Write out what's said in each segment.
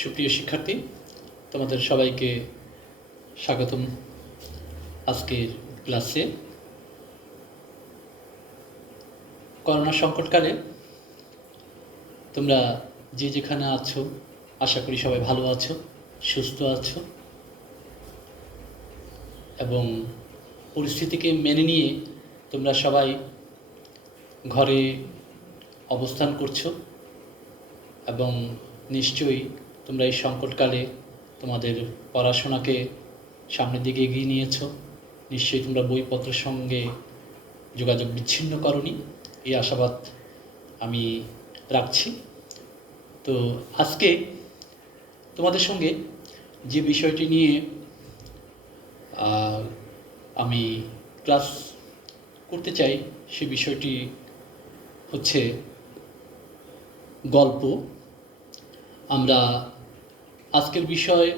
সুপ্রিয় শিক্ষার্থী, তোমাদের সবাইকে স্বাগতম আজকের ক্লাসে। করোনা সংকটকালে তোমরা যে যেখানে আছো আশা করি সবাই ভালো আছো, সুস্থ আছো এবং পরিস্থিতিকে মেনে নিয়ে তোমরা সবাই ঘরে অবস্থান করছো এবং নিশ্চয়ই তোমরা এই সংকটকালে তোমাদের পড়াশোনাকে সামনের দিকে এগিয়ে নিয়েছো। নিশ্চয়ই তোমরা বইপত্রের সঙ্গে যোগাযোগ বিচ্ছিন্ন করনি, এই আশাবাদ আমি রাখছি। তো আজকে তোমাদের সঙ্গে যে বিষয়টি নিয়ে আমি ক্লাস করতে চাই সে বিষয়টি হচ্ছে গল্প। আমরা আজকের বিষয়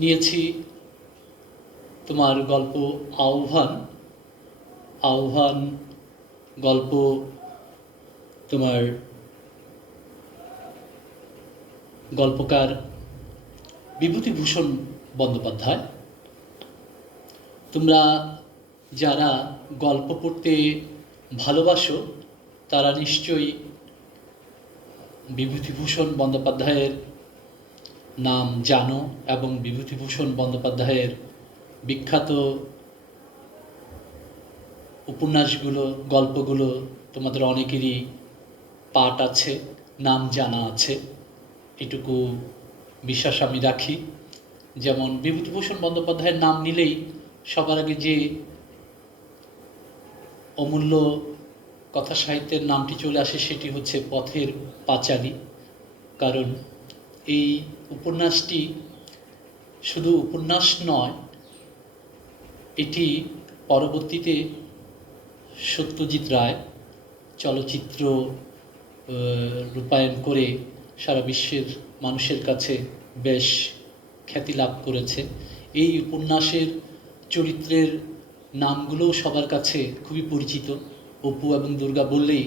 নিয়েছি তোমার গল্প আহ্বান গল্প তোমার গল্পকার বিভূতিভূষণ বন্দ্যোপাধ্যায়। তোমরা যারা গল্প পড়তে ভালোবাসো তারা নিশ্চয়ই বিভূতিভূষণ বন্দ্যোপাধ্যায়ের নাম জানো এবং বিভূতিভূষণ বন্দ্যোপাধ্যায়ের বিখ্যাত উপন্যাসগুলো, গল্পগুলো তোমাদের অনেকেরই পাঠ আছে, নাম জানা আছে, এটুকু বিশ্বাস আমি রাখি। যেমন বিভূতিভূষণ বন্দ্যোপাধ্যায়ের নাম নিলেই সবার আগে যে অমূল্য কথা সাহিত্যের নামটি চলে আসে সেটি হচ্ছে পথের পাঁচালী। কারণ এই উপন্যাসটি শুধু উপন্যাস নয়, এটি পরবর্তীতে সত্যজিৎ রায় চলচ্চিত্র রূপায়ণ করে সারা বিশ্বের মানুষের কাছে বেশ খ্যাতি লাভ করেছে। এই উপন্যাসের চরিত্রের নামগুলোও সবার কাছে খুবই পরিচিত। অপু এবং দুর্গা বললেই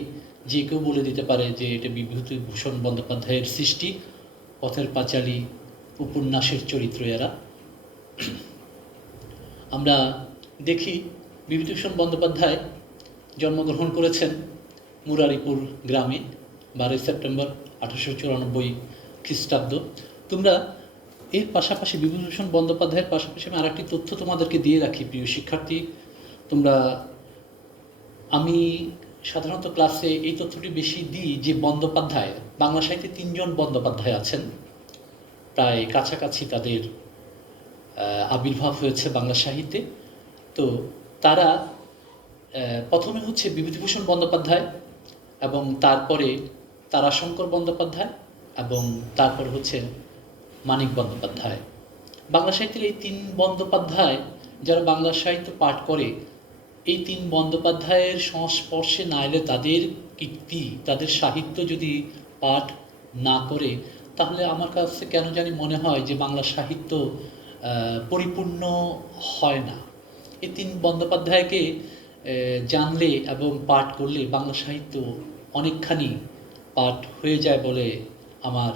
যে কেউ বলে দিতে পারে যে এটা বিভূতিভূষণ বন্দ্যোপাধ্যায়ের সৃষ্টি, পথের পাঁচালী উপন্যাসের চরিত্র এরা। আমরা দেখি বিভূতিভূষণ বন্দ্যোপাধ্যায় জন্মগ্রহণ করেছেন মুরারিপুর গ্রামে 12 সেপ্টেম্বর 1894 খ্রিস্টাব্দ। তোমরা এর পাশাপাশি বিভূতিভূষণ বন্দ্যোপাধ্যায়ের পাশাপাশি আমি আরেকটি তথ্য তোমাদেরকে দিয়ে রাখি প্রিয় শিক্ষার্থী। তোমরা আমি সাধারণত ক্লাসে এই তথ্যটি বেশি দিই যে বন্দ্যোপাধ্যায়, বাংলা সাহিত্যে 3 জন বন্দ্যোপাধ্যায় আছেন, প্রায় কাছাকাছি তাদের আবির্ভাব হয়েছে বাংলা সাহিত্যে। তো তারা প্রথমে হচ্ছে বিভূতিভূষণ বন্দ্যোপাধ্যায় এবং তারপরে তারাশঙ্কর বন্দ্যোপাধ্যায় এবং তারপর হচ্ছে মানিক বন্দ্যোপাধ্যায়। বাংলা সাহিত্যের এই 3 বন্দ্যোপাধ্যায় যারা বাংলা সাহিত্য পাঠ করে, এই 3 বন্দ্যোপাধ্যায়ের সংস্পর্শে না এলে তাদের কীর্তি, তাদের সাহিত্য যদি পাঠ না করে তাহলে আমার কাছে কেন জানি মনে হয় যে বাংলা সাহিত্য পরিপূর্ণ হয় না। এই 3 বন্দ্যোপাধ্যায়কে জানলে এবং পাঠ করলে বাংলা সাহিত্য অনেকখানি পাঠ হয়ে যায় বলে আমার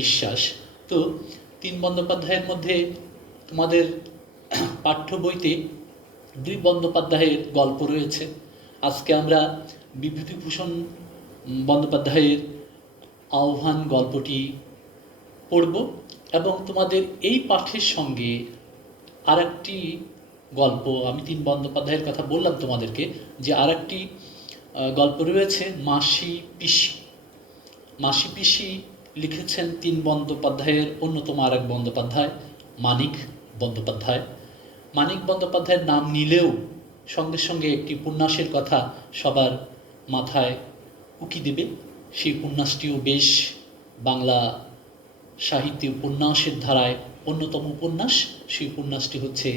বিশ্বাস। তো 3 বন্দ্যোপাধ্যায়ের মধ্যে তোমাদের পাঠ্য বইতে 2 বন্দ্যোপাধ্যায়ের গল্প রয়েছে। আজকে আমরা বিভূতিভূষণ বন্দ্যোপাধ্যায়ের আহ্বান গল্পটি পড়ব এবং তোমাদের এই পাঠের সঙ্গে আরেকটি গল্প, আমি 3 বন্দ্যোপাধ্যায়ের কথা বললাম তোমাদেরকে, যে আরেকটি গল্প রয়েছে মাসি পিসি। মাসি পিসি লিখেছেন 3 বন্দ্যোপাধ্যায়ের অন্যতম আরেক বন্দ্যোপাধ্যায় মানিক বন্দ্যোপাধ্যায়। মানিক বন্দ্যোপাধ্যায়ের নাম নিলেও সঙ্গে সঙ্গে একটি উপন্যাসের কথা সবার মাথায় উকি দেবে। সেই উপন্যাসটিও বেশ বাংলা সাহিত্যে উপন্যাসের ধারায় অন্যতম উপন্যাস। সেই উপন্যাসটি হচ্ছে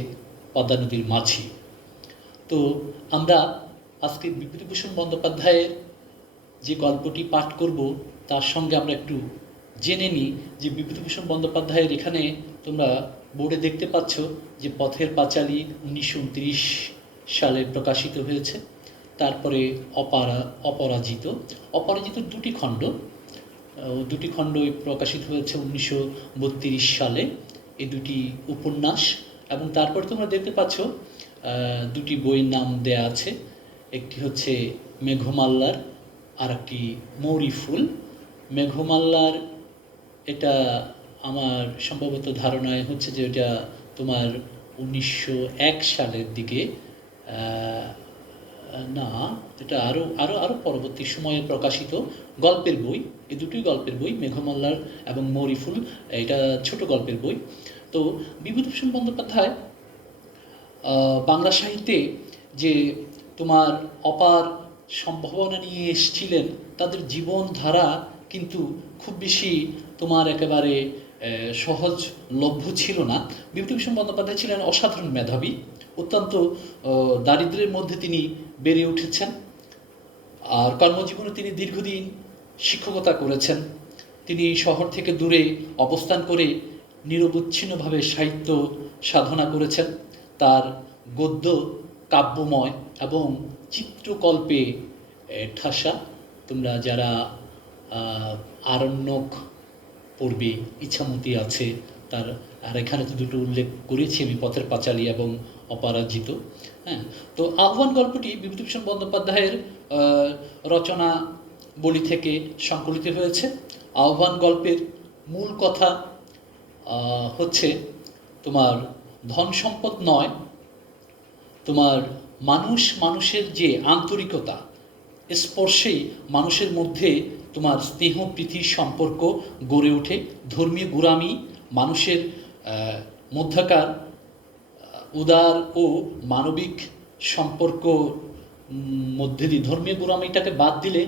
পদ্মা নদীর মাঝি। তো আমরা আজকে বিভূতিভূষণ বন্দ্যোপাধ্যায়ের যে গল্পটি পাঠ করব তার সঙ্গে আমরা একটু জেনে নিই যে বিভূতিভূষণ বন্দ্যোপাধ্যায়ের এখানে তোমরা বোর্ডে দেখতে পাচ্ছ যে পথের পাঁচালী 1929 সালে প্রকাশিত হয়েছে। তারপরে অপরাজিত 2টি খণ্ড, দুটি খণ্ডই প্রকাশিত হয়েছে 1932 সালে, এই দুটি উপন্যাস। এবং তারপর তোমরা দেখতে পাচ্ছ দুটি বইয়ের নাম দেয়া আছে, একটি হচ্ছে মেঘমাল্লার আর একটি মৌরি ফুল। মেঘমাল্লার এটা আমার সম্ভবত ধারণায় হচ্ছে যে এটা তোমার 1901 সালের দিকে, না এটা আরও আরও আরও পরবর্তী সময়ে প্রকাশিত গল্পের বই। এই দুটোই গল্পের বই, মেঘমাল্লার এবং মৌরিফুল এটা ছোট গল্পের বই। তো বিভূতিভূষণ বন্দ্যোপাধ্যায় বাংলা সাহিত্যে যে তোমার অপার সম্ভাবনা নিয়ে এসেছিলেন, তাদের জীবনধারা কিন্তু খুব বেশি তোমার একেবারে সহজলভ্য ছিল না। বিভূতিভূষণ বন্দ্যোপাধ্যায় ছিলেন অসাধারণ মেধাবী, অত্যন্ত দারিদ্র্যের মধ্যে তিনি বেড়ে উঠেছেন, আর কর্মজীবনে তিনি দীর্ঘদিন শিক্ষকতা করেছেন। তিনি শহর থেকে দূরে অবস্থান করে নিরবচ্ছিন্নভাবে সাহিত্য সাধনা করেছেন। তার গদ্য কাব্যময় এবং চিত্রকল্পে ঠাসা। তোমরা যারা আরণ্যক পড়বে, ইচ্ছামতি আছে তার, আর এখানে তো দুটো উল্লেখ করেছি আমি, পথের পাঁচালী এবং অপরাজিত। হ্যাঁ, তো আহ্বান গল্পটি বিভূতিভূষণ বন্দ্যোপাধ্যায়ের রচনাবলী থেকে সংকলিত হয়েছে। আহ্বান গল্পের মূল কথা হচ্ছে তোমার ধন সম্পদ নয়, তোমার মানুষের যে আন্তরিকতা, স্পর্শেই মানুষের মধ্যে তোমার স্নেহ প্রীতির সম্পর্ক গড়ে ওঠে। ধর্মীয় গোঁড়ামি মানুষের মধ্যকার উদার ও মানবিক সম্পর্ক মধ্যে দিয়ে, ধর্মীয় গোঁড়ামিটাকে বাদ দিলে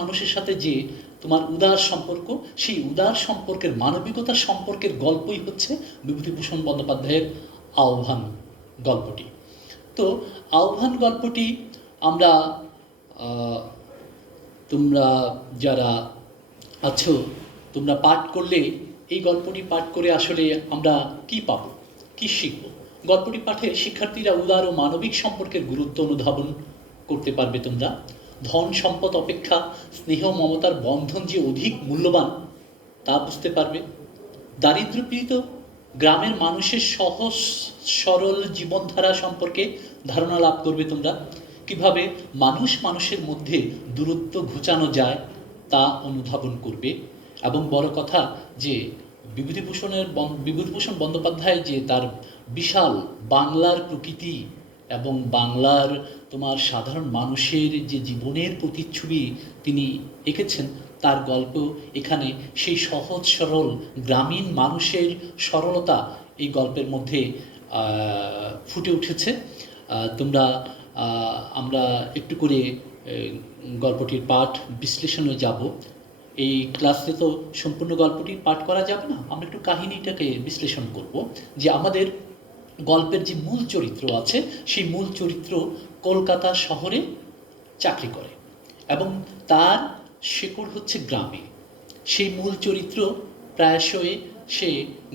মানুষের সাথে যে তোমার উদার সম্পর্ক, সেই উদার সম্পর্কের মানবিকতার সম্পর্কের গল্পই হচ্ছে বিভূতিভূষণ বন্দ্যোপাধ্যায়ের আহ্বান গল্পটি। তো আহ্বান গল্পটি আমরা তোমরা যারা আছো, তোমরা পাঠ করলে, এই গল্পটি পাঠ করে আসলে আমরা কি পাব, কি শিখব? গল্পটি পাঠে শিক্ষার্থীরা উদার ও মানবিক সম্পর্কের গুরুত্ব অনুধাবন করতে পারবে। তোমরা ধন সম্পদ অপেক্ষা স্নেহ মমতার বন্ধন যে অধিক মূল্যবান তা বুঝতে পারবে। দারিদ্র্যপীড়িত গ্রামের মানুষের সহজ সরল জীবনধারা সম্পর্কে ধারণা লাভ করবে তোমরা। কিভাবে মানুষের মধ্যে দূরত্ব ঘুচানো যায় তা অনুধাবন করবে। এবং বড় কথা যে বিভূতিভূষণ বন্দ্যোপাধ্যায় যে তার বিশাল বাংলার প্রকৃতি এবং বাংলার তোমার সাধারণ মানুষের যে জীবনের প্রতিচ্ছবি তিনি এঁকেছেন, তার গল্প এখানে সেই সহজ সরল গ্রামীণ মানুষের সরলতা এই গল্পের মধ্যে ফুটে উঠেছে। তোমরা আমরা একটু করে গল্পটির পাঠ বিশ্লেষণে যাব। এই ক্লাসে তো সম্পূর্ণ গল্পটি পাঠ করা যাবে না, আমরা একটু কাহিনীটাকে বিশ্লেষণ করব। যে আমাদের গল্পের যে মূল চরিত্র আছে, সেই মূল চরিত্র কলকাতা শহরে চাকরি করে এবং তার শেকড় হচ্ছে গ্রামে। সেই মূল চরিত্র প্রায়শই সে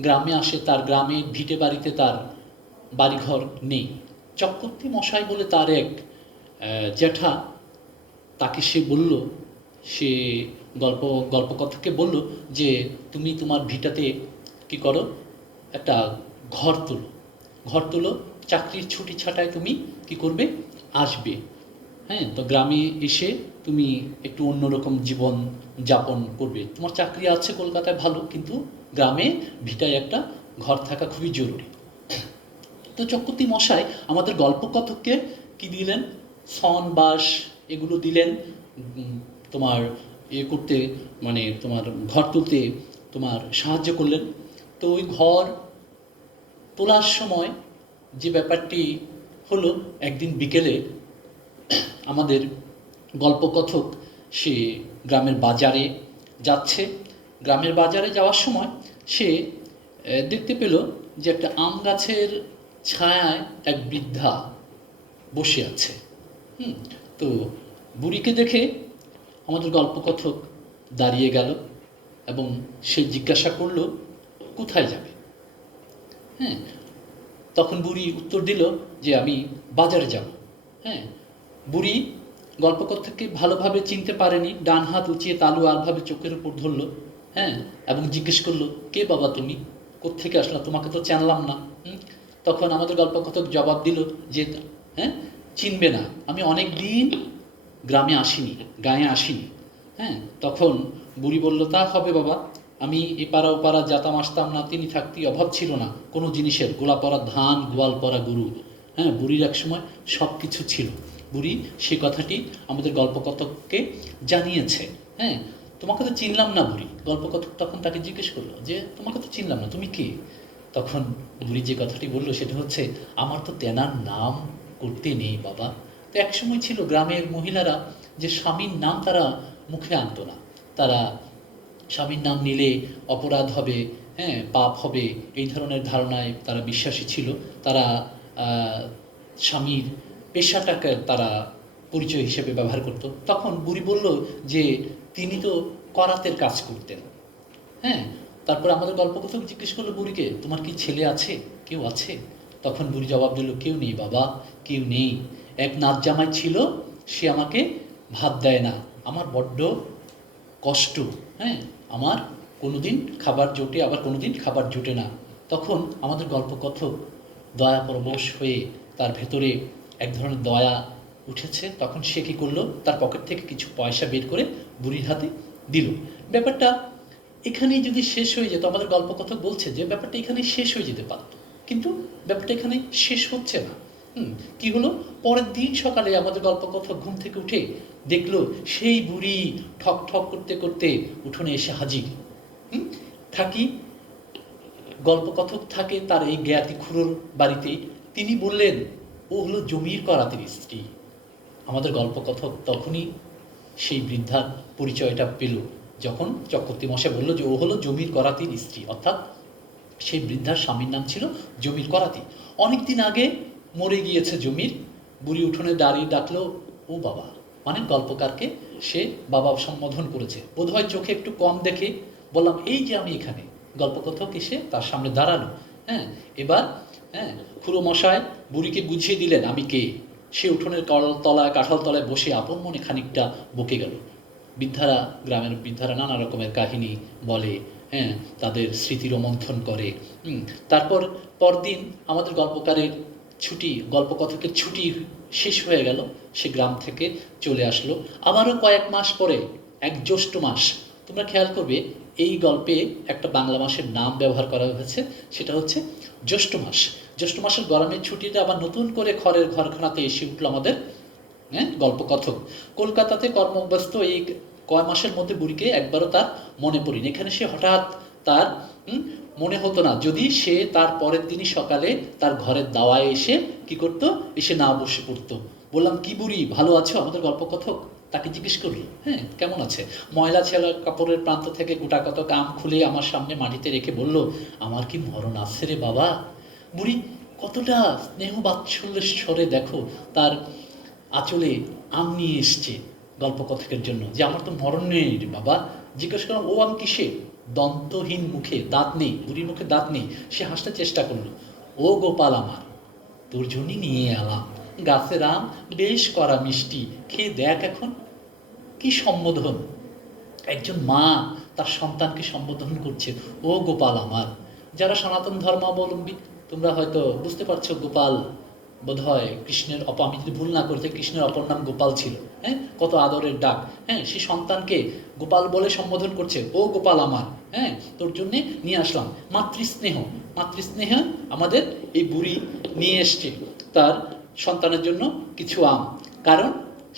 গ্রামে আসে, তার গ্রামের ভিটে বাড়িতে তার বাড়িঘর নেই। চক্রবর্তী মশাই বলে তার এক জ্যাঠা, তাকে সে বলল, সে গল্পকথাকে বলল যে তুমি তোমার ভিটাতে কি করো, একটা ঘর তোলো, চাকরির ছুটি ছাটায় তুমি কি করবে, আসবে। হ্যাঁ, তো গ্রামে এসে তুমি একটু অন্যরকম জীবন যাপন করবে। তোমার চাকরি আছে কলকাতায় ভালো, কিন্তু গ্রামে ভিটায় একটা ঘর থাকা খুবই জরুরি। তো চক্রবর্তী মশাই আমাদের গল্পকথককে কি দিলেন, সন বাস এগুলো দিলেন তোমার করতে, মানে তোমার ঘর তুলতে তোমার সাহায্য করলেন। তো ওই ঘর তোলার সময় যে ব্যাপারটি হলো, একদিন বিকেলে আমাদের গল্পকথক সে গ্রামের বাজারে যাচ্ছে। গ্রামের বাজারে যাওয়ার সময় সে দেখতে পেল যে একটা আম গাছের ছায়ায় এক বৃদ্ধা বসে আছে। তো বুড়িকে দেখে আমাদের গল্পকথক দাঁড়িয়ে গেল এবং সে জিজ্ঞাসা করল কোথায় যাবে। হ্যাঁ, তখন বুড়ি উত্তর দিল যে আমি বাজারে যাব। হ্যাঁ, বুড়ি গল্পকথককে ভালোভাবে চিনতে পারেনি, ডান হাত উঁচিয়ে তালু আরভাবে চোখের উপর ধরলো, হ্যাঁ, এবং জিজ্ঞেস করলো, কে বাবা তুমি, কোত্থেকে আসলা, তোমাকে তো জানলাম না। তখন আমাদের গল্পকথক জবাব দিল যে, হ্যাঁ, চিনবে না, আমি অনেক দিন গ্রামে আসিনি, গাঁয়ে আসিনি। হ্যাঁ, তখন বুড়ি বলল, তা হবে বাবা, আমি এপাড়া ওপাড়া যাতাম আসতাম, নাতিনি থাকতেই অভাব ছিল না কোনো জিনিসের, গোলা পরা ধান, গোয়াল পরা গরু। হ্যাঁ, বুড়ির এক সময় সব কিছু ছিল। বুড়ি সে কথাটি আমাদের গল্পকথককে জানিয়েছে। হ্যাঁ, তোমাকে তো চিনলাম না বুড়ি। গল্পকথক তখন তাকে জিজ্ঞেস করলো যে, তোমাকে তো চিনলাম না, তুমি কে? তখন বুড়ি যে কথাটি বললো সেটা হচ্ছে, আমার তো তেনার নাম করতে নেই বাবা। তো একসময় ছিল গ্রামের মহিলারা যে স্বামীর নাম তারা মুখে আনতো না। তারা স্বামীর নাম নিলে অপরাধ হবে, হ্যাঁ, পাপ হবে, এই ধরনের ধারণায় তারা বিশ্বাসী ছিল। তারা স্বামীর পেশাটাকে তারা পরিচয় হিসেবে ব্যবহার করত। তখন বুড়ি বলল যে তিনি তো করাতের কাজ করতেন। হ্যাঁ, তারপরে আমাদের গল্পকথক জিজ্ঞেস করলো বুড়িকে, তোমার কি ছেলে আছে, কেউ আছে? তখন বুড়ি জবাব দিল, কেউ নেই বাবা, কেউ নেই। এক নাত জামাই ছিল, সে আমাকে ভাত দেয় না, আমার বড্ড কষ্ট। হ্যাঁ, আমার কোনোদিন খাবার জোটে, আবার কোনোদিন খাবার জোটে না। তখন আমাদের গল্পকথক দয়া পরবশ হয়ে, তার ভেতরে এক ধরনের দয়া উঠেছে। তখন সে কী করলো, তার পকেট থেকে কিছু পয়সা বের করে বুড়ির হাতে দিল। ব্যাপারটা এখানেই যদি শেষ হয়ে যেত, আমাদের গল্পকথক বলছে যে ব্যাপারটা এখানেই শেষ হয়ে যেতে পারত, কিন্তু ব্যাপারটা এখানে শেষ হচ্ছে না। কি হলো, পরের দিন সকালে আমাদের গল্পকথক ঘুম থেকে উঠে দেখলো সেই বুড়ি ঠক ঠক করতে করতে উঠোনে এসে হাজির। থাকি গল্পকথক থাকে তার এই জ্ঞাতি খুড়োর বাড়িতে। তিনি বললেন, ও হলো জমির করাতের স্ত্রী। আমাদের গল্পকথক তখনই সেই বৃদ্ধার পরিচয়টা পেল, যখন চক্রবর্তী মশাই বলল যে ও হলো জমির করাতির স্ত্রী, অর্থাৎ সেই বৃদ্ধার স্বামীর নাম ছিল জমির করাতি। অনেক দিন আগে মরে গিয়েছে জমির। বুড়ি উঠোনে দাঁড়িয়ে ডাকলো, ও বাবা, মানে গল্পকারকে সে বাবা সম্বোধন করেছে। বোধহয় চোখে একটু কম দেখে বললাম, এই যে আমি এখানে। গল্পকথক এসে তার সামনে দাঁড়ালো। হ্যাঁ, এবার হ্যাঁ, খুড়ো মশাই বুড়িকে বুঝিয়ে দিলেন আমি কে। সে উঠোনের তলায়, কাঁঠাল তলায় বসে আপন মনে খানিকটা বকে গেল। বৃদ্ধারা, গ্রামের বৃদ্ধারা নানা রকমের কাহিনী বলে, হ্যাঁ, তাদের স্মৃতি রোমন্থন করে। তারপর পরদিন আমাদের গল্পকথকের ছুটি শেষ হয়ে গেল। সে গ্রাম থেকে চলে আসলো। আবারও কয়েক মাস পরে, এক জ্যৈষ্ঠ মাস, তোমরা খেয়াল করবে এই গল্পে একটা বাংলা মাসের নাম ব্যবহার করা হয়েছে, সেটা হচ্ছে জ্যৈষ্ঠ মাস। জ্যৈষ্ঠ মাসের গরমের ছুটিতে আবার নতুন করে খড়ের ঘরখানাতে এসে উঠল আমাদের গল্পকথক। কলকাতাতে কর্মব্যস্ত এই কয় মাসের মধ্যে বুড়িকে একবারও তার মনে পড়েনি। এখানে সে হঠাৎ তার মনে হতো না, যদি সে তার পরের দিনই সকালে তার ঘরের দাওয়ায় এসে কি করত, এসে না বসে পড়তো। বললাম, কি বুড়ি, ভালো আছো? আমাদের গল্পকথক তাকে জিজ্ঞেস করলো, হ্যাঁ, কেমন আছে? ময়লা ছেলা কাপড়ের প্রান্ত থেকে গোটা কত আম খুলে আমার সামনে মাটিতে রেখে বলল, আমার কি মরণ আছে রে বাবা। বুড়ি কতটা স্নেহ বাৎসল্যের স্বরে দেখো তার আঁচলে আম নিয়ে এসছে গল্পকথকের জন্য, যে আমার তো মরণ নেই রে বাবা। জিজ্ঞেস করলাম, ও আম কিসে? দন্তহীন মুখে, দাঁত নেই, বুড়ির মুখে দাঁত নেই। সে হাসতে চেষ্টা করলো, ও গোপাল আমার, তোর জন্যই নিয়ে এলাম গাছের আম, বেশ করা মিষ্টি, খেয়ে দেখ এখন। কি সম্বোধন! একজন মা তার সন্তানকে সম্বোধন করছে, ও গোপাল আমার। যারা সনাতন ধর্মাবলম্বী তোমরা হয়তো বুঝতে পারছো, গোপাল বোধহয় কৃষ্ণের আমি যদি ভুল না করতে, কৃষ্ণের অপর নাম গোপাল ছিল। হ্যাঁ, কত আদরের ডাক। হ্যাঁ, সে সন্তানকে গোপাল বলে সম্বোধন করছে, ও গোপাল আমার, হ্যাঁ, তোর জন্যে নিয়ে আসলাম। মাতৃস্নেহ, মাতৃস্নেহ আমাদের এই বুড়ি নিয়ে এসছে তার সন্তানের জন্য কিছু আম। কারণ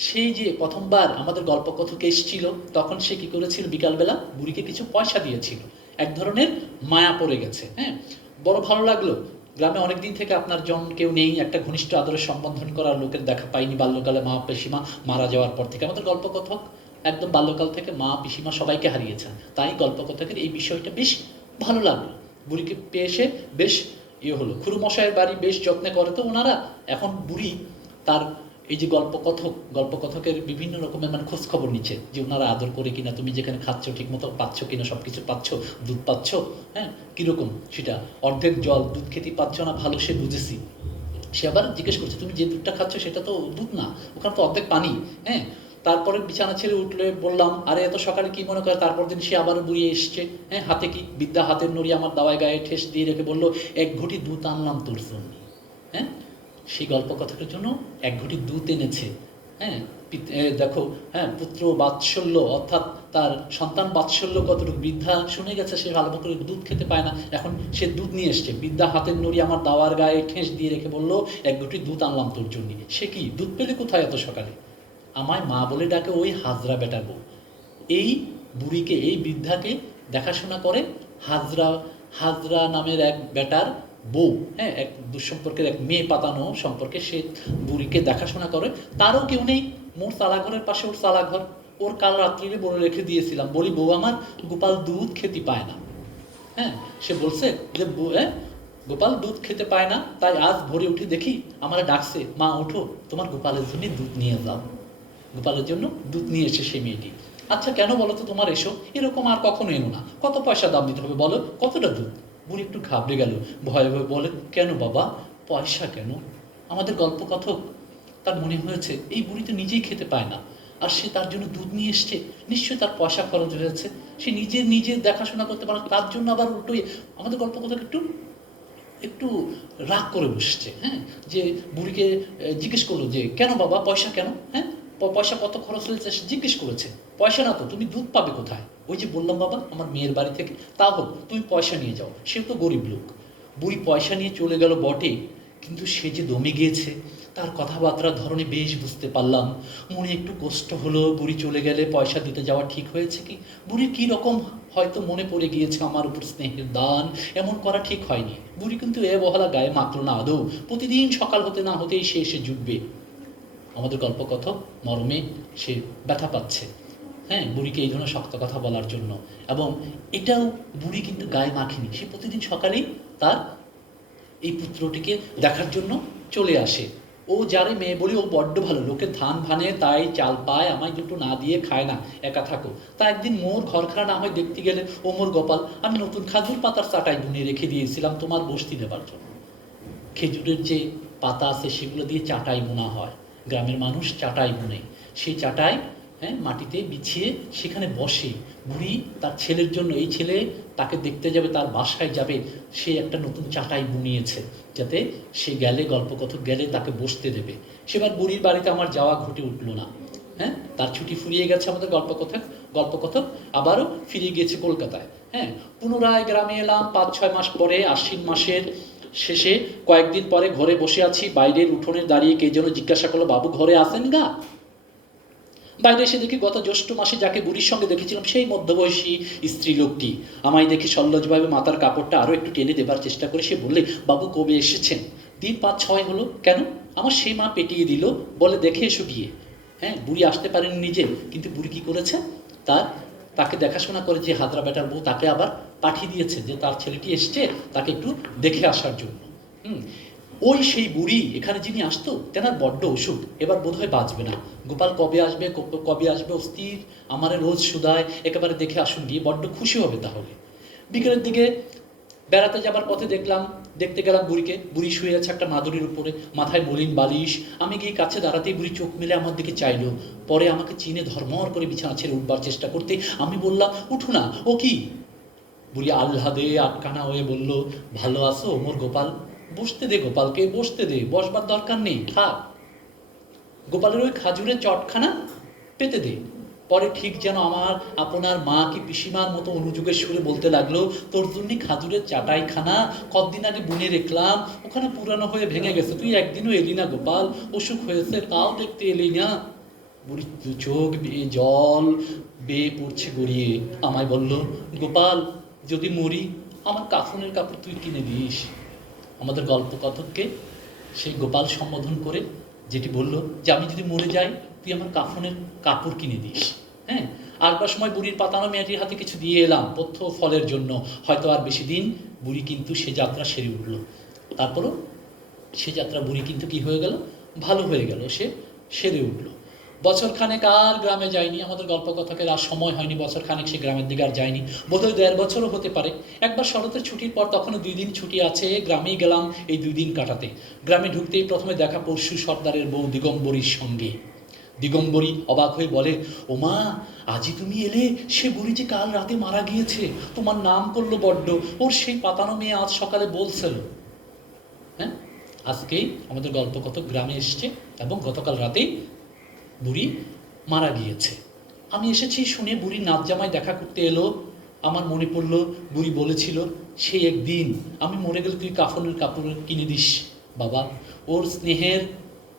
সেই যে প্রথমবার আমাদের গল্পকথক এসেছিল, তখন সে কি করেছিল, বিকালবেলা বুড়িকে কিছু পয়সা দিয়েছিল। এক ধরনের মায়া পড়ে গেছে। হ্যাঁ, বড় ভালো লাগলো। গ্রামে অনেক দিন থেকে আপনার কেউ নেই, একটা ঘনিষ্ঠ আদরের সম্বোধন করার লোকের দেখা পাইনি। বাল্যকালে মা পিসিমা মারা যাওয়ার পর থেকে আমাদের গল্পকথক একদম বাল্যকাল থেকে মা পিসিমা সবাইকে হারিয়েছেন। তাই গল্পকথকের এই বিষয়টা বেশ ভালো লাগলো। বুড়িকে পেয়ে এসে বেশ হলো। খুড়ো মশাইয়ের বাড়ি বেশ যত্নে করে তো ওনারা। এখন বুড়ি তার এই যে গল্পকথকের বিভিন্ন রকমের মানে খোঁজ খবর নিচ্ছে, যে ওনারা আদর করে কিনা, তুমি যেখানে খাচ্ছ ঠিক মতো পাচ্ছ কিনা, সব কিছু পাচ্ছ, দুধ পাচ্ছ, হ্যাঁ, কীরকম সেটা, অর্ধেক জল দুধ খেতে পাচ্ছ না ভালো, সে বুঝেছি। সে আবার জিজ্ঞেস করছে, তুমি যে দুধটা খাচ্ছ সেটা তো দুধ না, ওখানে তো অর্ধেক পানি। হ্যাঁ, তারপরে বিছানা ছেড়ে উঠলে বললাম, আরে এত সকালে কি মনে করে? তারপর দিন সে আবার বুড়িয়ে এসছে। হ্যাঁ, হাতে কি বিদ্যা, হাতের নড়ি আমার দাওয়ায় গায়ে ঠেস দিয়ে রেখে বললো, এক ঘটি দুধ আনলাম তোর জন্য। হ্যাঁ, সেই গল্প কথাটার জন্য এক ঘটি দুধ এনেছে। হ্যাঁ, দেখো, হ্যাঁ, পুত্র বাৎসল্য অর্থাৎ তার সন্তান বাৎসল্য কতটুকু। বৃদ্ধা শুনে গেছে সে ভালো করে দুধ খেতে পায় না, এখন সে দুধ নিয়ে এসছে। বৃদ্ধা হাতের নড়ি আমার দাওয়ার গায়ে ঠেস দিয়ে রেখে বললো, এক ঘটি দুধ আনলাম তোর জন্য। সে কি দুধ পেলে কোথায় এত সকালে? আমায় মা বলে ডাকে ওই হাজরা বেটার বউ। এই বুড়িকে, এই বৃদ্ধাকে দেখাশোনা করে হাজরা, হাজরা নামের এক বেটার বউ। হ্যাঁ, এক দুঃসম্পর্কের এক মেয়ে পাতানো সম্পর্কে সে বুড়িকে দেখাশোনা করে। তারও কেউ নেই, মোর চালাঘরের পাশে ওর চালাঘর। ওর কাল রাত্রিরে বলে রেখে দিয়েছিলাম, বলি বউ আমার গোপাল দুধ খেতে পায় না। হ্যাঁ, সে বলছে যে গোপাল দুধ খেতে পায় না, তাই আজ ভোরে উঠে দেখি আমার ডাকছে, মা ওঠো, তোমার গোপালের জন্য দুধ নিয়ে যাও। গোপালের জন্য দুধ নিয়ে এসে সেই মেয়েটি। আচ্ছা কেন বলো তো তোমার এসো, এরকম আর কখনো এনো না, কত পয়সা দাম দিতে হবে বলো, কতটা দুধ? বুড়ি একটু ঘাবড়ে গেল, ভয়ে ভয়ে বলে, কেন বাবা, পয়সা কেন? আমাদের গল্পকথক তার মনে হয়েছে এই বুড়ি তো নিজেই খেতে পায় না, আর সে তার জন্য দুধ নিয়ে এসছে, নিশ্চয়ই তার পয়সা খরচ হয়েছে, সে নিজে দেখাশোনা করতে পারে, তার জন্য আবার উল্টোই আমাদের গল্পকথক একটু একটু রাগ করে বসছে। হ্যাঁ, যে বুড়িকে জিজ্ঞেস করলো যে কেন বাবা, পয়সা কেন? হ্যাঁ, পয়সা কত খরচ হয়েছে জিজ্ঞেস করেছে। পয়সা না তো, তুমি দুধ পাবে কোথায়? ওই যে বললাম বাবা, আমার মেয়ের বাড়ি থেকে। তা হোক, তুমি পয়সা নিয়ে যাও, সে তো গরিব লোক। বুড়ি পয়সা নিয়ে চলে গেল বটে, কিন্তু সে যে দমে গিয়েছে, তার কথাবার্তার ধরনে বেশ বুঝতে পারলাম। মনে একটু কষ্ট হলো, বুড়ি চলে গেলে পয়সা দিতে যাওয়া ঠিক হয়েছে কি? বুড়ির কী রকম হয়তো মনে পড়ে গিয়েছে আমার উপর স্নেহের দান, এমন করা ঠিক হয়নি। বুড়ি কিন্তু এ বহলা গায়ে মাখল না আদৌ। প্রতিদিন সকাল হতে না হতেই সে এসে জুটবে। আমাদের গল্পকথক মরমে সে ব্যথা পাচ্ছে। হ্যাঁ, বুড়িকে এই ধরনের শক্ত কথা বলার জন্য। এবং এটাও বুড়ি কিন্তু গায়ে মাখেনি, সে প্রতিদিন সকালেই তার এই পুত্রটিকে দেখার জন্য চলে আসে। ও যারে মেয়ে বলি, ও বড্ড ভালো, লোকের ধান ভানে তাই চাল পায়, আমায় দুটো না দিয়ে খায় না, একা থাকো। তা একদিন মোর ঘরখানা না হয় দেখতে গেলে, ও মোর গোপাল, আমি নতুন খাজুর পাতার চাটাই বুনে রেখে দিয়েছিলাম তোমার বসতি দেবার জন্য। খেজুরের যে পাতা আছে সেগুলো দিয়ে চাটাই বোনা হয়, গ্রামের মানুষ চাটাই বুনে। সেই চাটাই, হ্যাঁ, মাটিতে বিছিয়ে সেখানে বসে। বুড়ি তার ছেলের জন্য, এই ছেলে তাকে দেখতে যাবে, তার বাসায় যাবে, সে একটা নতুন চাটাই বুনিয়েছে, যাতে সে গেলে, গল্পকথক গেলে তাকে বসতে দেবে। সেবার বুড়ির বাড়িতে আমার যাওয়া ঘটে উঠল না। হ্যাঁ, তার ছুটি ফুরিয়ে গেছে আমাদের গল্পকথক আবারও ফিরে গিয়েছে কলকাতায়। হ্যাঁ, পুনরায় গ্রামে এলাম 5-6 মাস পরে, আশ্বিন মাসের শেষে। কয়েকদিন পরে ঘরে বসে আছি, বাইরের উঠোনে দাঁড়িয়ে কে যেন জিজ্ঞাসা করলো, বাবু ঘরে আসেন গা? বাইরে এসে দেখি গত জ্যৈষ্ঠ মাসে যাকে বুড়ির সঙ্গে দেখেছিলাম, সেই মধ্যবয়সী স্ত্রী লোকটি আমায় দেখে সল্লজভাবে মাথার কাপড়টা আরও একটু টেনে দেবার চেষ্টা করে সে বললে, বাবু কবে এসেছেন? দিন 5-6 হলো। কেন? আমার সে মা পেটিয়ে দিল, বলে দেখে এসো গিয়ে। হ্যাঁ, বুড়ি আসতে পারেনি নিজে, কিন্তু বুড়ি কী করেছে, তাকে দেখাশোনা করে যে হাজরা বেটার বউ, তাকে আবার পাঠিয়ে দিয়েছে যে তার ছেলেটি এসছে, তাকে একটু দেখে আসার জন্য। ওই সেই বুড়ি এখানে যিনি আসতো, তেনার বড্ড অসুখ, এবার বোধহয় বাঁচবে না। গোপাল কবে আসবে কবে আসবে অস্থির, আমারে রোজ সুদায়, একেবারে দেখে আসুন গিয়ে, বড্ড খুশি হবে তাহলে। বিকেলের দিকে বেড়াতে যাবার পথে দেখতে গেলাম বুড়িকে। বুড়ি শুয়ে আছে একটা মাদুরির উপরে, মাথায় মলিন বালিশ। আমি গিয়ে কাছে দাঁড়াতেই বুড়ি চোখ মেলে আমার দিকে চাইলো, পরে আমাকে চিনে ধর্মর করে বিছানা ছেড়ে উঠবার চেষ্টা করতে আমি বললাম, উঠু না। ও কি? বুড়ি আহ্লাদে আটকানা হয়ে বলল, ভালো আছো মোর গোপাল? বসতে দে গোপালকে, বসতে দে, বসবার দরকার নেই, থাক। গোপালের ওই খাজুরের চটখানা পেতে দে। পরে ঠিক যেন আমার আপনার মা কি পিসিমার মতো অনুযোগের সুরে বলতে লাগলো, তোর জন্য খাজুরের চাটাইখানা কতদিন আগে বুনে রেখলাম, ওখানে পুরানো হয়ে ভেঙে গেছে, তুই একদিনও এলি না গোপাল, অসুখ হয়েছে তাও দেখতে এলি না। বুড়ি দু চোখ বেয়ে জল বেয়ে পড়ছে গড়িয়ে, আমায় বলল, গোপাল যদি মরি, আমার কাফনের কাপড় তুই কিনে দিস। আমাদের গল্পকথককে সেই গোপাল সম্বোধন করে যেটি বলল যে আমি যদি মরে যাই, তুই আমার কাফনের কাপড় কিনে দিস। হ্যাঁ, আসবার সময় বুড়ির পাতানো মেয়েটির হাতে কিছু দিয়ে এলাম পথ্য ফলের জন্য। হয়তো আর বেশি দিন বুড়ি কিন্তু সে যাত্রা সেরে উঠল। তারপরও সে যাত্রা বুড়ি কিন্তু কি হয়ে গেল, ভালো হয়ে গেল, সে সেরে উঠল। বছরখানেক আর গ্রামে যায়নি, আমাদের গল্পকথকের আর সময় হয়নি, বছরখানেক সে গ্রামের দিকে আর যায়নি, বোধহয় 1.5 বছরও হতে পারে। একবার শরতের ছুটির পর, তখনও 2 দিন ছুটি আছে, গ্রামেই গেলাম এই 2 দিন কাটাতে। গ্রামে ঢুকতেই প্রথমে দেখা পরশু সর্দারের বউ দিগম্বরীর সঙ্গে। দিগম্বরী অবাক হয়ে বলে, ও মা, আজই তুমি এলে? সে বুড়ি যে কাল রাতে মারা গিয়েছে, তোমার নাম করলো বড্ড, ওর সেই পাতানো মেয়ে আজ সকালে বলছিল। হ্যাঁ, আজকেই আমাদের গল্পকথক গ্রামে এসছে এবং গতকাল রাতেই বুড়ি মারা গিয়েছে। আমি এসেছি শুনে বুড়ি নাচ জামাই দেখা করতে এলো। আমার মনে পড়লো বুড়ি বলেছিল সেই একদিন আমি মরে গেলে তুই কাফনের কাপড় কিনে দিস বাবা। ওর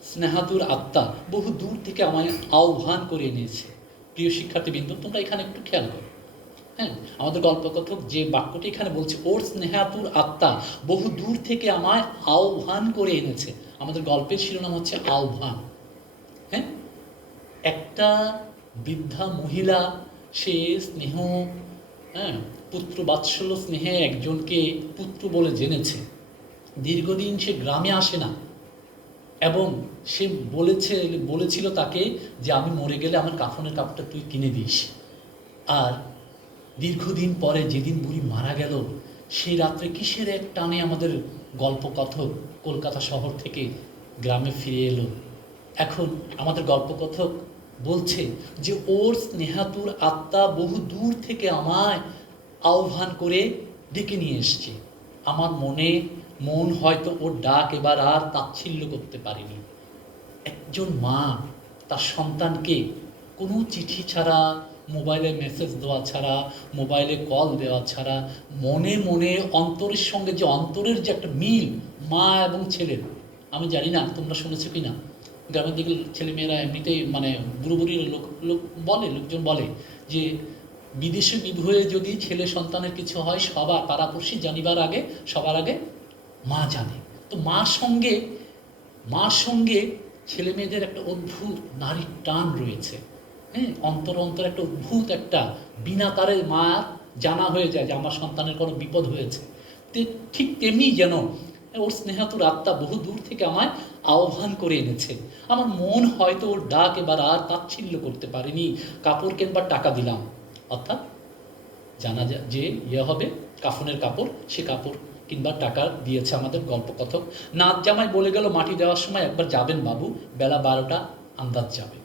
স্নেহাতুর আত্মা বহু দূর থেকে আমায় আহ্বান করে এনেছে। প্রিয় শিক্ষার্থীবৃন্দ, তোমরা এখানে একটু খেয়াল করো। হ্যাঁ, আমাদের গল্পকথক যে বাক্যটি এখানে বলছে, ওর স্নেহাতুর আত্মা বহু দূর থেকে আমায় আহ্বান করে এনেছে। আমাদের গল্পের শিরোনাম হচ্ছে আহ্বান। হ্যাঁ, একটা বৃদ্ধা মহিলা, সে স্নেহ, হ্যাঁ, পুত্র বাৎসল্য স্নেহে একজনকে পুত্র বলে জেনেছে। দীর্ঘদিন সে গ্রামে আসে না এবং সে বলেছিল তাকে যে আমি মরে গেলে আমার কাফনের কাপড়টা তুই কিনে দিস। আর দীর্ঘদিন পরে যেদিন বুড়ি মারা গেল, সেই রাত্রে কিসের এক টানে আমাদের গল্পকথক কলকাতা শহর থেকে গ্রামে ফিরে এলো। এখন আমাদের গল্পকথক বলছে যে ওর স্নেহাতুর আত্মা বহু দূর থেকে আমায় আহ্বান করে ডেকে নিয়ে এসছে। আমার মন হয়তো ওর ডাক এবার আর তাচ্ছিল্য করতে পারেনি। একজন মা তার সন্তানকে কোনো চিঠি ছাড়া, মোবাইলে মেসেজ দেওয়া ছাড়া, মোবাইলে কল দেওয়া ছাড়া, মনে মনে অন্তরের সঙ্গে যে অন্তরের যে একটা মিল মা এবং ছেলের, আমি জানি না তোমরা শুনেছো কি না, গ্রামের দিকে ছেলেমেয়েরা এমনিতেই মানে বুড়ো বুড়ির লোকজন বলে যে বিদেশে বিভয়ে যদি ছেলে সন্তানের কিছু হয় সবার পাড়াপড়শি জানিবার আগে সবার আগে মা জানে। তো মার সঙ্গে ছেলে মেয়েদের একটা অদ্ভুত নারীর টান রয়েছে। হ্যাঁ, অন্তর একটা অদ্ভুত একটা বিনা তারে মা জানা হয়ে যায় যে আমার সন্তানের কোনো বিপদ হয়েছে। ঠিক তেমনি যেন ওর স্নেহাতুর আত্মা বহু দূর থেকে আমায় আহ্বান করে এনেছে। আমার মন হয়তো ওর ডাক এবার আর তাচ্ছিল্য করতে পারেনি। কাপড় কেনবার টাকা দিলাম, অর্থাৎ জানা যায় যে হবে কাফনের কাপড়, সে কাপড় কিংবা টাকা দিয়েছে আমাদের গল্পকথক। নাচ জামাই বলে গেল মাটি দেওয়ার সময় একবার যাবেন বাবু, বেলা 12টা আন্দাজ যাবে।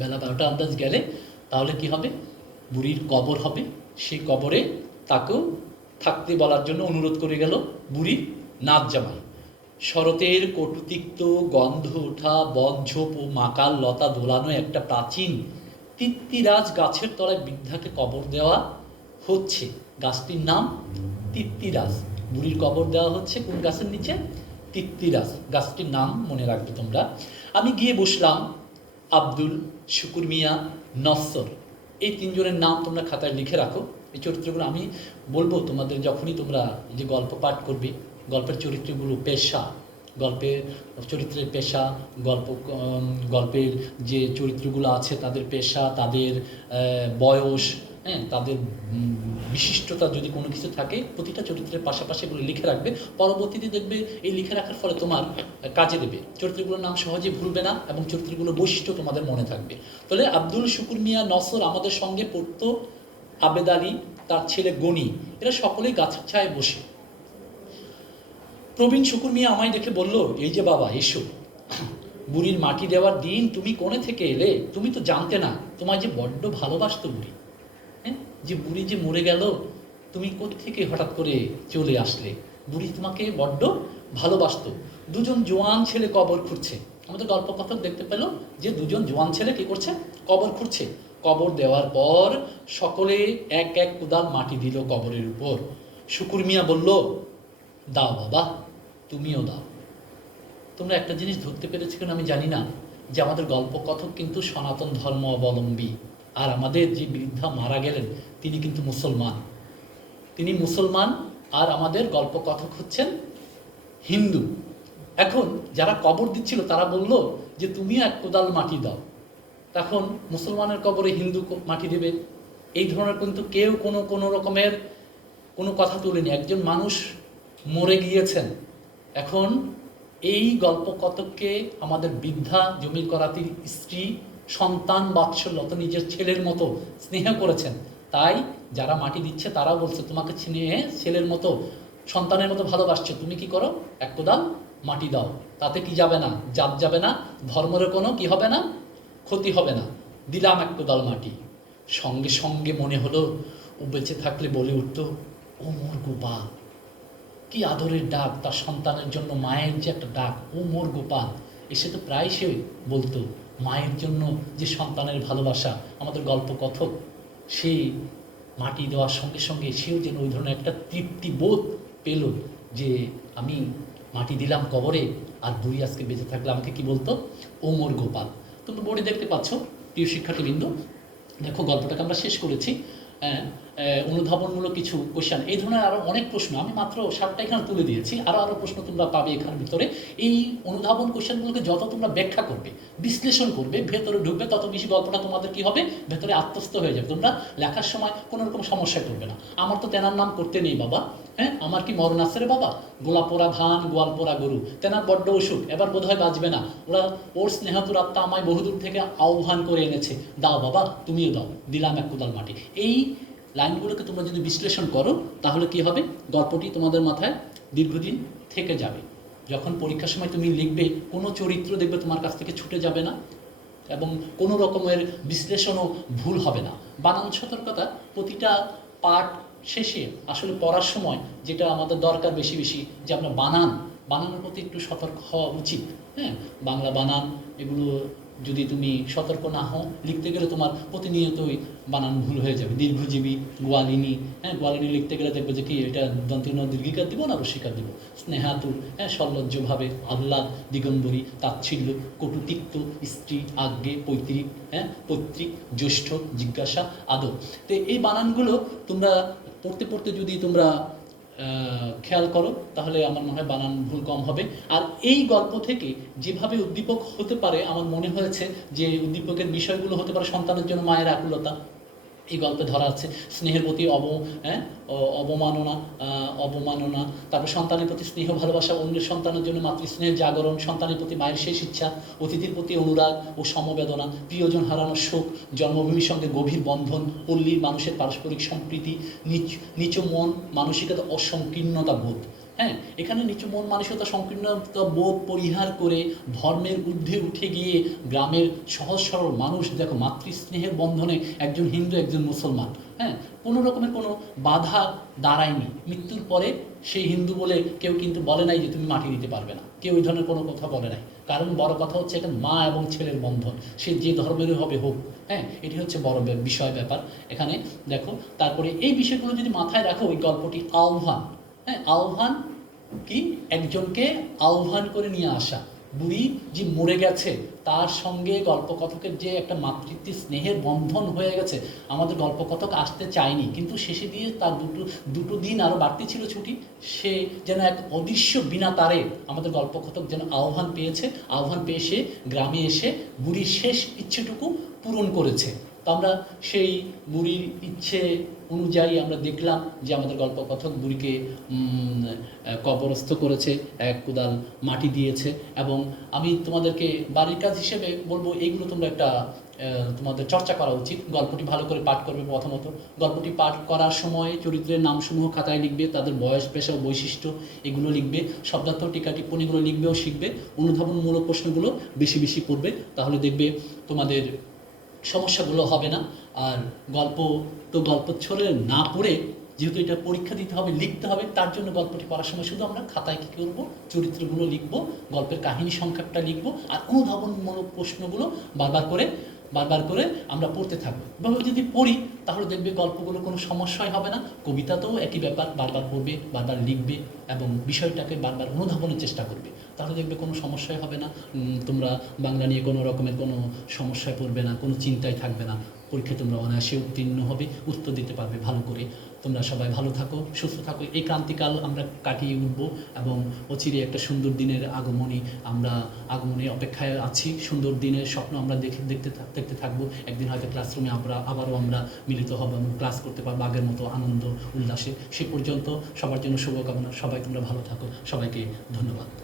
বেলা 12টা আন্দাজ গেলে তাহলে কি হবে, বুড়ির কবর হবে, সেই কবরে তাকেও থাকতে বলার জন্য অনুরোধ করে গেল বুড়ির নাচ জামাই। শরতের কটুতিক্ত গন্ধ ওঠা বনঝোপ ও মাকাল লতা দোলানো একটা প্রাচীন তিত্তিরাজ গাছের তলায় বৃদ্ধাকে কবর দেওয়া হচ্ছে। গাছটির নাম তিত্তিরাজ। বুড়ির কবর দেওয়া হচ্ছে কোন গাছের নিচে? তিত্তিরাজ। গাছটির নাম মনে রাখবে তোমরা। আমি গিয়ে বসলাম। আব্দুল, শুকুর মিয়া, নসর, এই 3 জনের নাম তোমরা খাতায় লিখে রাখো। এই চরিত্রগুলো আমি বলবো তোমাদের যখনই তোমরা যে গল্প পাঠ করবে। গল্পের চরিত্রগুলো পেশা, গল্পের চরিত্রের পেশা, গল্পের যে চরিত্রগুলো আছে তাদের পেশা, তাদের বয়স, হ্যাঁ, তাদের বিশিষ্টতা যদি কোনো কিছু থাকে প্রতিটা চরিত্রের পাশাপাশি এগুলো লিখে রাখবে। পরবর্তীতে দেখবে এই লিখে রাখার ফলে তোমার কাজে দেবে। চরিত্রগুলোর নাম সহজে ভুলবে না এবং চরিত্রগুলোর বৈশিষ্ট্য তোমাদের মনে থাকবে। তাহলে আব্দুল, শুকুর মিয়া, নসর আমাদের সঙ্গে পড়তো। আবেদ আলী, তার ছেলে গনি, এরা সকলেই গাছের ছায় বসে। প্রবীণ শুকুর মিয়া আমায় দেখে বলল, এই যে বাবা এসো, বুড়ির মাটি দেওয়ার দিন তুমি কোণে থেকে এলে? তুমি তো জানতে না তোমায় যে বড্ড ভালোবাসতো বুড়ি। হ্যাঁ, যে বুড়ি যে মরে গেল, তুমি কোত্থেকে হঠাৎ করে চলে আসলে? বুড়ি তোমাকে বড্ড ভালোবাসতো। 2জন জোয়ান ছেলে কবর খুঁড়ছে। আমাদের গল্পকথক দেখতে পেল যে 2জন জোয়ান ছেলে কি করছে? কবর খুঁড়ছে। কবর দেওয়ার পর সকলে এক এক কোদাল মাটি দিল কবরের উপর। শুকুর মিয়া বলল, দাও বাবা, তুমিও দাও। তোমরা একটা জিনিস ধরতে পেরেছি কিনা আমি জানি না, যে আমাদের গল্পকথক কিন্তু সনাতন ধর্ম অবলম্বী, আর আমাদের যে বৃদ্ধা মারা গেলেন তিনি কিন্তু মুসলমান। তিনি মুসলমান আর আমাদের গল্পকথক হচ্ছেন হিন্দু। এখন যারা কবর দিচ্ছিল তারা বলল যে তুমিও এক কোদাল মাটি দাও। তখন মুসলমানের কবরে হিন্দু মাটি দেবে, এই ধরনের কিন্তু কেউ কোনো রকমের কোনো কথা তুলেনি। একজন মানুষ মরে গিয়েছেন, এখন এই গল্প কতককে আমাদের বৃদ্ধা জমির করাতির স্ত্রী সন্তান বাৎসল্যত নিজের ছেলের মতো স্নেহ করেছেন। তাই যারা মাটি দিচ্ছে তারাও বলছে তোমাকে স্নেহে ছেলের মতো সন্তানের মতো ভালোবাসছে, তুমি কি করো, এক কোদাল মাটি দাও, তাতে কি যাবে না, জাত যাবে না, ধর্মের কোনো কি হবে না, ক্ষতি হবে না। দিলাম এক কোদাল মাটি। সঙ্গে সঙ্গে মনে হলো ও বেঁচে থাকলে বলে উঠত, ও মোর গোপাল। কি আদরের ডাক, তার সন্তানের জন্য মায়ের যে একটা ডাক, ও মোর গোপাল। এসে তো প্রায় সে বলতো মায়ের জন্য যে সন্তানের ভালোবাসা। আমাদের গল্প কথক সেই মাটি দেওয়ার সঙ্গে সঙ্গে সেও যেন ওই ধরনের একটা তৃপ্তি বোধ পেল যে আমি মাটি দিলাম কবরে, আর বুড়ি আজকে বেঁচে থাকলে আমাকে কি বলতো, ও মোর গোপাল। তোমরা বোর্ডে দেখতে পাচ্ছ প্রিয় শিক্ষার্থীবৃন্দ। দেখো গল্পটাকে আমরা শেষ করেছি। অনুধাবনমূলক কিছু কোশ্চেন, এই ধরনের আরও অনেক প্রশ্ন, আমি মাত্র 7টা এখানে তুলে দিয়েছি, আরও প্রশ্ন তোমরা পাবে এখানের ভিতরে। এই অনুধাবন কোশ্চেনগুলোকে যত তোমরা ব্যাখ্যা করবে, বিশ্লেষণ করবে, ভেতরে ঢুকবে, তত বেশি গল্পটা তোমাদের কি হবে, ভেতরে আত্মস্থ হয়ে যাবে। তোমরা লেখার সময় কোনো রকম সমস্যায় করবে না। আমার তো তেনার নাম করতে নেই বাবা, হ্যাঁ, আমার কি মরণ আছে রে বাবা, গোলা পোড়া ধান গোয়াল পোড়া গরু, তেনার বড্ড অসুখ, এবার বোধহয় বাঁচবে না, ওর স্নেহাতুর আত্মা আমায় বহুদূর থেকে আহ্বান করে এনেছে, দাও বাবা তুমিও দাও, দিলাম এক কোদাল মাটি। এই লাইনগুলোকে তোমরা যদি বিশ্লেষণ করো তাহলে কি হবে, গল্পটি তোমাদের মাথায় দীর্ঘদিন থেকে যাবে। যখন পরীক্ষার সময় তুমি লিখবে, কোনো চরিত্র দেখবে তোমার কাছ থেকে ছুটে যাবে না, এবং কোনো রকমের বিশ্লেষণও ভুল হবে না। বানান সতর্কতা প্রতিটা পাঠ শেষে আসলে পড়ার সময় যেটা আমাদের দরকার বেশি বেশি, যে আমরা বানানোর প্রতি একটু সতর্ক হওয়া উচিত। হ্যাঁ, বাংলা বানান এগুলো যদি তুমি সতর্ক না হও, লিখতে গেলে তোমার প্রতিনিয়তই বানান ভুল হয়ে যাবে। দীর্ঘজীবী, গোয়ালিনী, হ্যাঁ, গোয়ালিনী লিখতে গেলে দেখবে যে কি এটা দন্তীয় দীর্ঘিকার দিব না রসিকার দিব। স্নেহাতুর, হ্যাঁ, সল্লজ্জভাবে, আহ্লাদ, দিগম্বরী, তাচ্ছিল্য, কটুতিক্ত, স্ত্রী, আজ্ঞে, পৈতৃক, হ্যাঁ, পৈতৃক, জ্যেষ্ঠ, জিজ্ঞাসা, আদর। তো এই বানানগুলো তোমরা পড়তে পড়তে যদি তোমরা খেয়াল করো তাহলে আমার মনে হয় বানান ভুল কম হবে। আর এই গল্প থেকে যেভাবে উদ্দীপক হতে পারে, আমার মনে হয়েছে যে উদ্দীপকের বিষয়গুলো হতে পারে সন্তানের জন্য মায়ের আকুলতা, এই গল্পে ধরা আছে, স্নেহের প্রতি অবমাননা, তারপর সন্তানের প্রতি স্নেহ ভালোবাসা, অন্যের সন্তানের জন্য মাতৃস্নেহের জাগরণ, সন্তানের প্রতি মায়ের শেষ ইচ্ছা, অতিথির প্রতি অনুরাগ ও সমবেদনা, প্রিয়জন হারানোর শোক, জন্মভূমির সঙ্গে গভীর বন্ধন, পল্লীর মানুষের পারস্পরিক সম্প্রীতি, নিচ মন মানসিকতা ও সংকীর্ণতা বোধ। হ্যাঁ, এখানে নিচু মন মানসিকতা সংকীর্ণতা বোধ পরিহার করে ধর্মের ঊর্ধ্বে উঠে গিয়ে গ্রামের সহজ সরল মানুষ, দেখো মাতৃস্নেহের বন্ধনে একজন হিন্দু একজন মুসলমান, হ্যাঁ, কোনো রকমের কোনো বাধা দাঁড়ায়নি। মৃত্যুর পরে সেই হিন্দু বলে কেউ কিন্তু বলে নাই যে তুমি মাটি দিতে পারবে না, কেউ ওই ধরনের কোনো কথা বলে নাই। কারণ বড় কথা হচ্ছে এখানে মা এবং ছেলের বন্ধন, সে যে ধর্মেরই হবে হোক, হ্যাঁ, এটি হচ্ছে বড় বিষয় ব্যাপার এখানে। দেখো তারপরে এই বিষয়গুলো যদি মাথায় রাখো, ওই গল্পটি আহ্বান, হ্যাঁ, আহ্বান কি, একজনকে আহ্বান করে নিয়ে আসা। বুড়ি যে মরে গেছে তার সঙ্গে গল্পকথকের যে একটা মাতৃত্ব স্নেহের বন্ধন হয়ে গেছে, আমাদের গল্পকথক আসতে চায়নি, কিন্তু শেষে দিয়ে তার দুটো দিন আরও বাড়তি ছিল ছুটি, সে যেন এক অদৃশ্য বিনা তারে আমাদের গল্পকথক যেন আহ্বান পেয়েছে, আহ্বান পেয়ে সে গ্রামে এসে বুড়ির শেষ ইচ্ছেটুকু পূরণ করেছে। তো আমরা সেই বুড়ির ইচ্ছে অনুযায়ী আমরা দেখলাম যে আমাদের গল্পকথক বুড়িকে কবরস্থ করেছে, এক কোদাল মাটি দিয়েছে। এবং আমি তোমাদেরকে বাড়ির কাজ হিসেবে বলবো, এইগুলো তোমরা একটা তোমাদের চর্চা করা উচিত। গল্পটি ভালো করে পাঠ করবে। প্রথমত গল্পটি পাঠ করার সময় চরিত্রের নামসমূহ খাতায় লিখবে, তাদের বয়স, পেশা, বৈশিষ্ট্য এগুলো লিখবে, শব্দার্থ, টিকা, টিপ্পণীগুলো লিখবেও শিখবে, অনুধাবনমূলক প্রশ্নগুলো বেশি বেশি পড়বে, তাহলে দেখবে তোমাদের সমস্যাগুলো হবে না। আর গল্প তো গল্প ছড়ে না পড়ে, যেহেতু এটা পরীক্ষা দিতে হবে, লিখতে হবে, তার জন্য গল্পটি পড়ার সময় শুধু আমরা খাতায় কী করবো, চরিত্রগুলো লিখবো, গল্পের কাহিনী সংক্ষেপটা লিখবো, আর অনুধাবনমূলক প্রশ্নগুলো বারবার করে আমরা পড়তে থাকবো। এভাবে যদি পড়ি তাহলে দেখবে গল্পগুলো কোনো সমস্যাই হবে না। কবিতাতেও একই ব্যাপার, বারবার পড়বে, বারবার লিখবে এবং বিষয়টাকে বারবার অনুধাবনের চেষ্টা করবে, তাহলে দেখবে কোনো সমস্যাই হবে না। তোমরা বাংলা নিয়ে কোনো রকমের কোনো সমস্যায় পড়বে না, কোনো চিন্তায় থাকবে না, পরীক্ষায় তোমরা অনায়াসে উত্তীর্ণ হবে, উত্তর দিতে পারবে ভালো করে। তোমরা সবাই ভালো থাকো, সুস্থ থাকো। এই ক্রান্তিকাল আমরা কাটিয়ে উঠব এবং অচিরে একটা সুন্দর দিনের আগমনী অপেক্ষায় আছি। সুন্দর দিনের স্বপ্ন আমরা দেখতে থাকবো। একদিন হয়তো ক্লাসরুমে আবারও আমরা মিলিত হব এবং ক্লাস করতে পারবো আগের মতো আনন্দ উল্লাসে। সে পর্যন্ত সবার জন্য শুভকামনা। সবাই তোমরা ভালো থাকো। সবাইকে ধন্যবাদ।